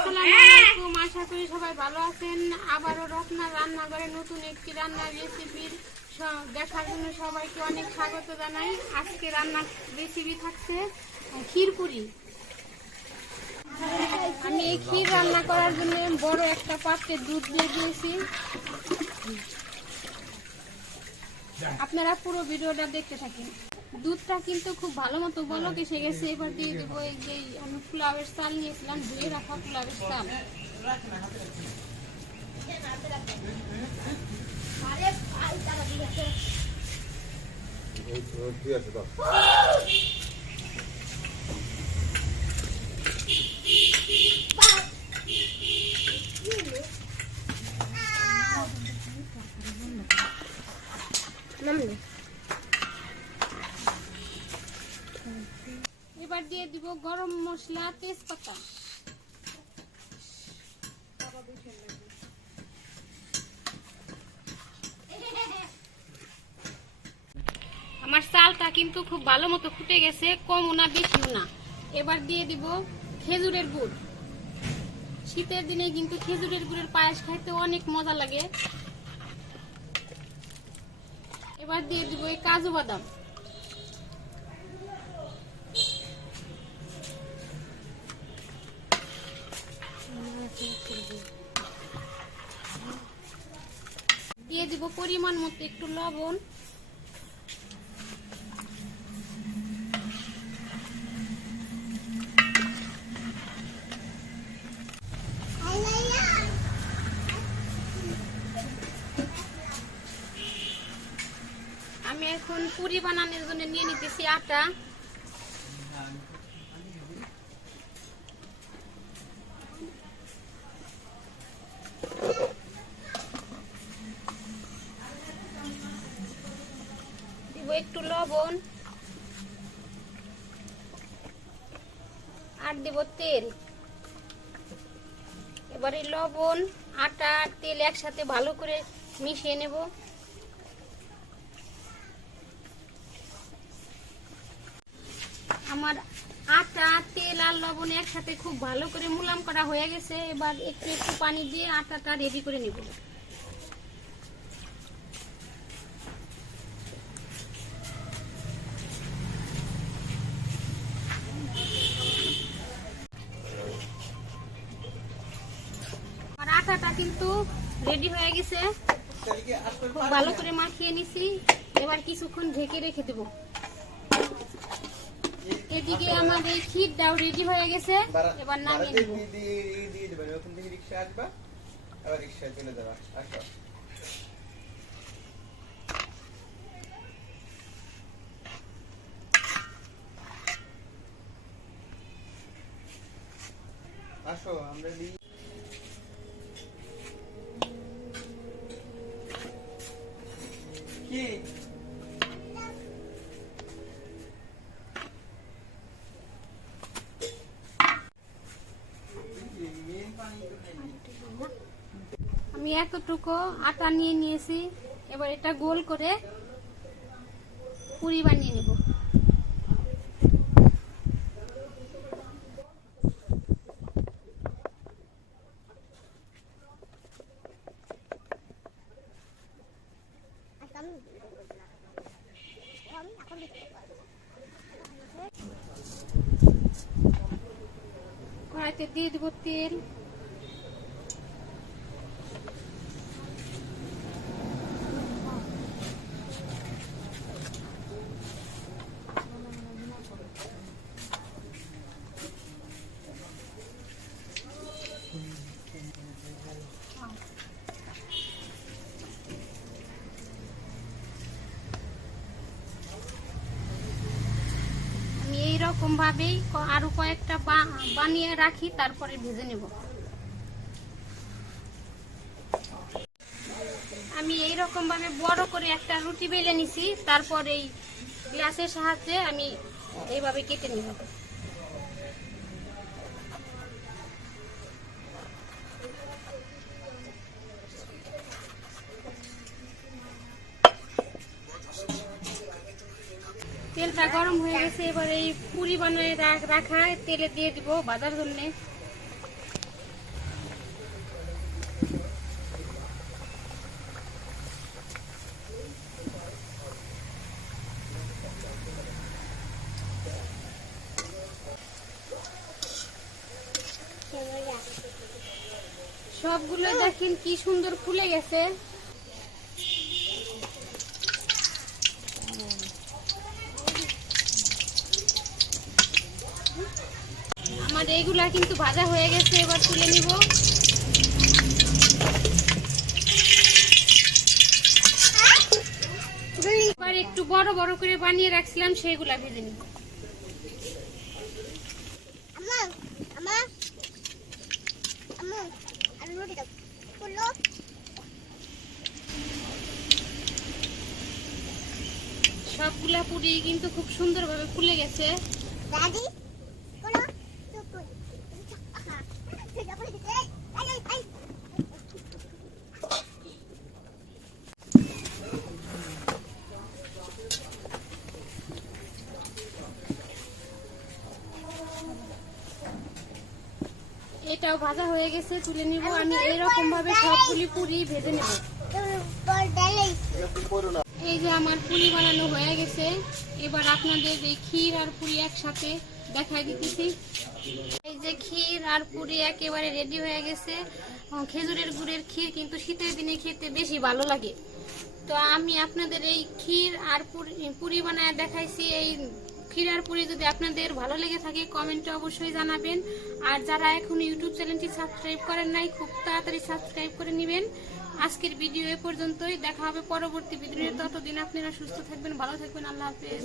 আসসালামু আলাইকুম, আশা করি সবাই ভালো আছেন। আবারও রত্নার রান্নাঘরে নতুন একটি রান্নার রেসিপির দেখার জন্য সবাইকে অনেক স্বাগত জানাই। আজকে রান্নার রেসিপি থাকছে ক্ষীরপুরি। আমি এই ক্ষীর রান্না করার জন্য বড় একটা পাত্রে দুধ দিয়ে দিয়েছি। আপনারা পুরো ভিডিওটা দেখতে থাকেন। দুধটা কিন্তু খুব ভালো মতো বলক এসে গেছে। এবার দিয়ে দেবো এই যে আমি পোলাওয়ের চাল নিয়েছিলাম, ধুয়ে রাখা পোলাওয়ের চাল। এবার দিয়ে দিব গরম মশলা, তেজপাতা। আমার চালটা কিন্তু খুব ভালো মতো ফুটে গেছে, কমও না বেশিও না। এবার দিয়ে দিব খেজুরের গুড়। শীতের দিনে কিন্তু খেজুরের গুড়ের পায়েস খাইতে অনেক মজা লাগে। এবার দিয়ে দিব এই কাজু বাদাম। দিয়ে দিব পরিমাণ মতো একটু লবণ। আমি এখন পুরি বানানোর জন্য নিয়ে নিতেছি আটা। দিব একটু লবণ আর দিব তেল। এবারে লবণ, আটা আর তেল একসাথে ভালো করে মিশিয়ে নেব। আমার আটা, তেল আর লবণ একসাথে খুব ভালো করে মুলাম করা হয়ে গেছে। এবার একটু একটু পানি দিয়ে আটাটা রেডি করে নেব। আর আটাটা কিন্তু রেডি হয়ে গেছে, খুব ভালো করে মাখিয়ে নিছি। এবার কিছুক্ষণ ঢেকে রেখে দেব। এদিকে আমার এই ক্ষীরটাও রেডি হয়ে গেছে, এবার নামিয়ে নেব। আসো আমরা কি আমি এতটুকু আটা নিয়ে নিয়েছি। এবার এটা গোল করে পুরি বানিয়ে নেব। কড়াইতে দিয়ে দেবো তেল। এইরকম ভাবেই আরো কয়েকটা বানিয়ে রাখি, তারপরে ভেজে নেব। আমি এইরকম ভাবে বড় করে একটা রুটি বেলে নিছি, তারপর এই গ্লাসের সাহায্যে আমি এইভাবে কেটে নেব। তেলটা গরম হয়ে গেছে, এবার এই পুরি বানিয়ে রাখা তেলে দিয়ে দিব ভাজার জন্য। সবগুলো দেখেন কি সুন্দর ফুলে গেছে। আমার এইগুলা কিন্তু ভাজা হয়ে গেছে, এবার তুলে নিব। এবার একটু বড় বড় করে বানিয়ে রাখছিলাম, সেইগুলা ভেজে নিব। সবগুলা পুরি কিন্তু খুব সুন্দরভাবে ফুলে গেছে। এটাও ভাজা হয়ে গেছে, তুলে নিব। আমি এরকম ভাবে সবগুলি পুরি ভেজে নেব। এই যে আমার পুরি বানানো হয়ে গেছে। এবার আপনাদের এই ক্ষীর আর পুরি একসাথে দেখাই দিতেছি। এই যে ক্ষীর আর পুরি একেবারে রেডি হয়ে গেছে। খেজুরের গুড়ের ক্ষীর কিন্তু শীতের দিনে খেতে বেশি ভালো লাগে। তো আমি আপনাদের এই ক্ষীর আর পুরি বানায় দেখাইছি। এই ক্ষীর আর পুরি যদি আপনাদের ভালো লেগে থাকে কমেন্টে অবশ্যই জানাবেন। আর যারা এখন ইউটিউব চ্যানেলটি সাবস্ক্রাইব করেন নাই, খুব তাড়াতাড়ি সাবস্ক্রাইব করে নেবেন। আজকের ভিডিও এ পর্যন্তই, দেখা হবে পরবর্তী ভিডিওতে। ততদিন আপনারা সুস্থ থাকবেন, ভালো থাকবেন। আল্লাহ হাফেজ।